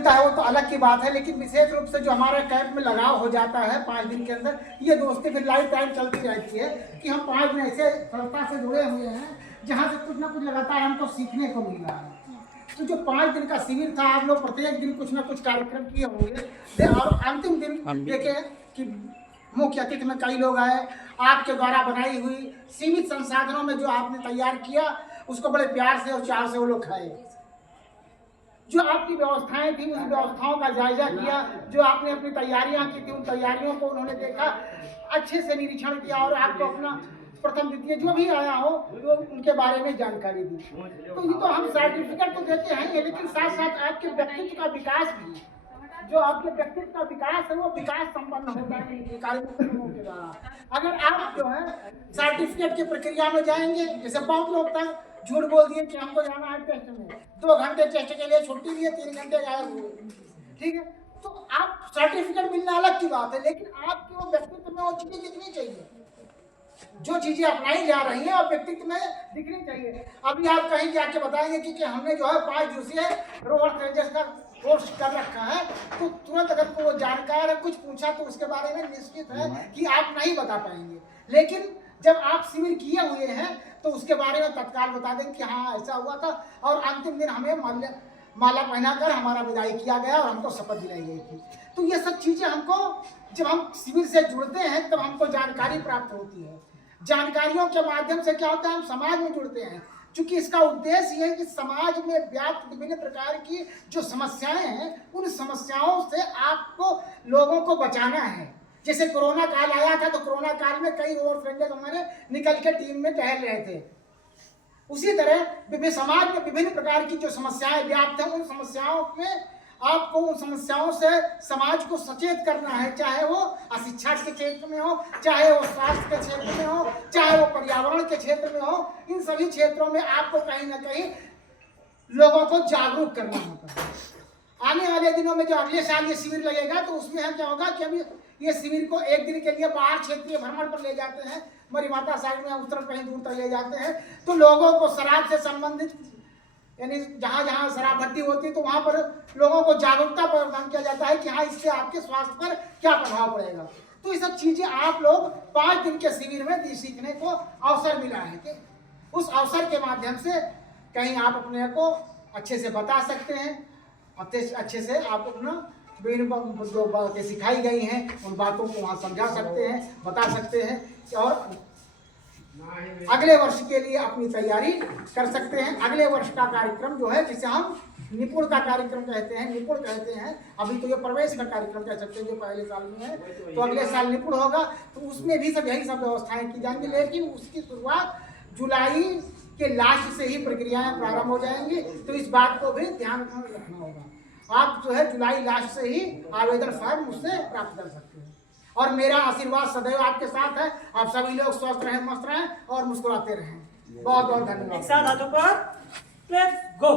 मिलता है वो तो अलग की बात है, लेकिन विशेष रूप से जो हमारा कैंप में लगाव हो जाता है 5 दिन के अंदर, ये दोस्ती फिर लाइफ टाइम चलती रहती है कि हम 5 दिन ऐसे संस्था से जुड़े हुए हैं जहाँ से कुछ ना कुछ लगातार हमको सीखने को मिल रहा है। तो जो 5 दिन का शिविर था, आप लोग प्रत्येक दिन कुछ ना कुछ कार्यक्रम किए होंगे और अंतिम दिन देखे कि मुख्य अतिथि में कई लोग आए, आपके द्वारा बनाई हुई सीमित संसाधनों में जो आपने तैयार किया उसको बड़े प्यार से और चाव से वो लोग खाए। जो आपकी व्यवस्थाएं थी उन व्यवस्थाओं का जायजा किया, जो आपने अपनी तैयारियां की थी उन तैयारियों को उन्होंने देखा, अच्छे से निरीक्षण किया और आपको अपना प्रथम द्वितीय जो भी आया हो तो उनके बारे में जानकारी दी। तो ये तो हम सर्टिफिकेट तो देते हैं, लेकिन साथ साथ आपके व्यक्तित्व का विकास भी, जो आपके व्यक्तित्व का विकास है वो विकास संपन्न होता है कार्यक्रमों के द्वारा। अगर आप जो है सर्टिफिकेट की प्रक्रिया में जाएंगे, जैसे बहुत लोग था झूठ बोल दिए कि हमको जाना है टेस्ट में, 2 घंटे टेस्ट के लिए छुट्टी लिए, 3 घंटे गायब हुए, ठीक है। तो आप सर्टिफिकेट मिलना अलग की बात है, लेकिन आपके वो व्यक्तित्व में वो चीजें दिखनी चाहिए, जो चीजें अपनाई जा रही हैं और व्यक्तित्व में दिखनी चाहिए। अभी आप कहीं जाके बताएंगे कि हमने जो है 5 दिवसीय रोवर्स रेंजर्स का कोर्स कर रखा है, तो तुरंत अगर कोई जानकार कुछ पूछा तो उसके बारे में निश्चित है कि आप नहीं बता पाएंगे। लेकिन जब आप शिविर किए हुए हैं तो उसके बारे में तत्काल बता दें कि हाँ ऐसा हुआ था, और अंतिम दिन हमें माला पहनाकर हमारा विदाई किया गया और हमको शपथ दिलाई गई थी। तो ये सब चीजें हमको जब हम शिविर से जुड़ते हैं तब हमको जानकारी प्राप्त होती है। जानकारियों के माध्यम से क्या होता है, हम समाज में जुड़ते हैं, क्योंकि इसका उद्देश्य ये है कि समाज में व्याप्त विभिन्न प्रकार की जो समस्याएं हैं उन समस्याओं से आपको लोगों को बचाना है। जैसे कोरोना काल आया था तो कोरोना काल में कई रोवर्स रेंजर्स हमारे निकल के टीम में टहल रहे थे। उसी तरह समाज में विभिन्न प्रकार की जो समस्याएं व्याप्त हैं उन समस्याओं में आपको उन समस्याओं से समाज को सचेत करना है, चाहे वो अशिक्षा के क्षेत्र में हो, चाहे वो स्वास्थ्य के क्षेत्र में हो, चाहे वो पर्यावरण के क्षेत्र में हो। इन सभी क्षेत्रों में आपको कहीं ना कहीं लोगों को जागरूक करना होता है। आने वाले दिनों में जो अगले साल ये शिविर लगेगा तो उसमें हम क्या होगा कि अभी ये शिविर को 1 दिन के लिए बाहर क्षेत्रीय भ्रमण पर ले जाते हैं, मरीमाता साइड में उस तरफ कहीं दूर तक ले जाते हैं, तो लोगों को शराब से संबंधित यानी जहाँ जहाँ शराब भट्टी होती है तो वहाँ पर लोगों को जागरूकता प्रदान किया जाता है कि हाँ इससे आपके स्वास्थ्य पर क्या प्रभाव पड़ेगा। तो ये सब चीजें आप लोग 5 दिन के शिविर में सीखने को अवसर मिला है कि उस अवसर के माध्यम से कहीं आप अपने को अच्छे से बता सकते हैं, अच्छे से आप अपना विभिन्न जो बातें सिखाई गई हैं उन बातों को वहाँ समझा सकते हैं, बता सकते हैं और अगले वर्ष के लिए अपनी तैयारी कर सकते हैं। अगले वर्ष का कार्यक्रम जो है जिसे हम निपुण का कार्यक्रम कहते हैं, निपुण कहते हैं, अभी तो ये प्रवेश का कार्यक्रम कह सकते हैं जो पहले साल में है, तो अगले साल निपुण होगा तो उसमें भी सब यही सब व्यवस्थाएं की जाएंगी, लेकिन उसकी शुरुआत जुलाई के लास्ट से ही प्रक्रियाएं प्रारंभ हो जाएंगी। तो इस बात को भी ध्यान रखना होगा। आप जो है जुलाई लास्ट से ही आवेदन फॉर्म मुझसे प्राप्त कर सकते हैं और मेरा आशीर्वाद सदैव आपके साथ है। आप सभी लोग स्वस्थ रहें, मस्त रहें और मुस्कुराते रहें। बहुत बहुत धन्यवाद। एक साथ हाथों पर, लेट्स गो।